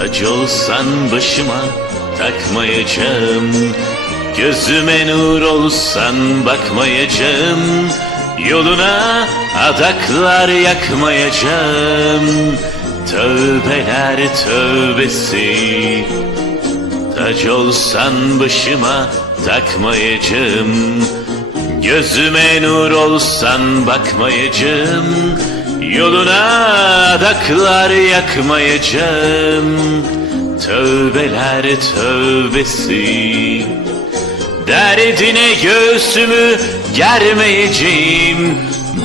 Tac olsan başıma takmayacağım. Gözüme nur olsan bakmayacağım. Yoluna adaklar yakmayacağım. Tövbeler tövbesi. Tac olsan başıma takmayacağım. Gözüme nur olsan bakmayacağım Yoluna adaklar yakmayacağım. Tövbeler tövbesi. Derdine göğsümü germeyeceğim.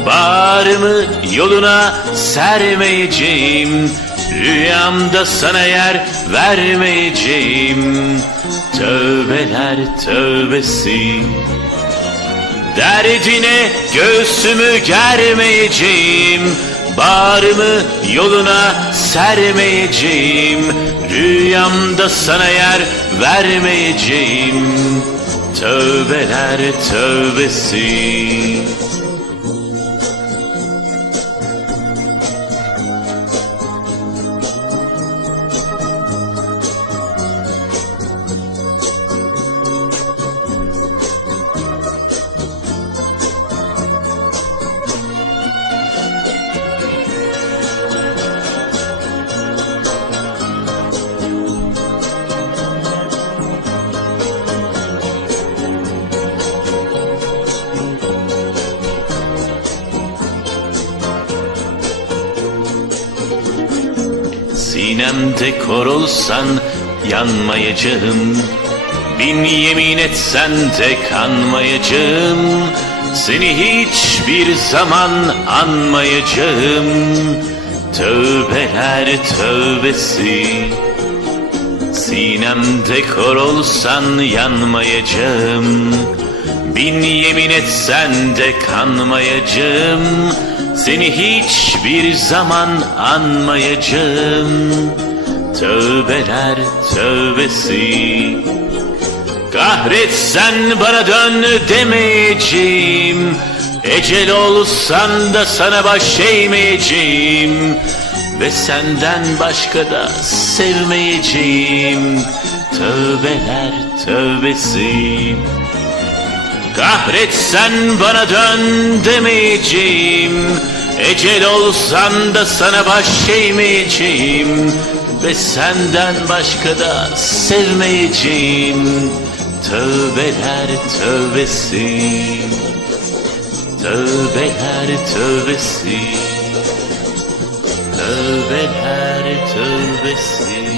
Bağrımı yoluna sermeyeceğim. Rüyamda sana yer vermeyeceğim. Tövbeler tövbesi. Derdine göğsümü germeyeceğim Bağrımı yoluna sermeyeceğim. Rüyamda sana yer vermeyeceğim. Tövbeler tövbesi Sinemde kor olsan yanmayacağım. Bin yemin etsen de kanmayacağım Seni hiçbir zaman anmayacağım. Tövbeler tövbesi. Sinemde kor olsan yanmayacağım. Bin yemin etsen de kanmayacağım Seni hiçbir zaman anmayacağım. Tövbeler tövbesi. Kahretsen bana dön demeyeceğim. Ecel olsan da sana baş eğmeyeceğim. Ve senden başka da sevmeyeceğim. Tövbeler tövbesi Kahretsen bana dön demeyeceğim. Ecel olsan da sana baş eğmeyeceğim. Ve senden başka da sevmeyeceğim. Tövbeler tövbesi Tövbeler tövbesi Tövbeler tövbesi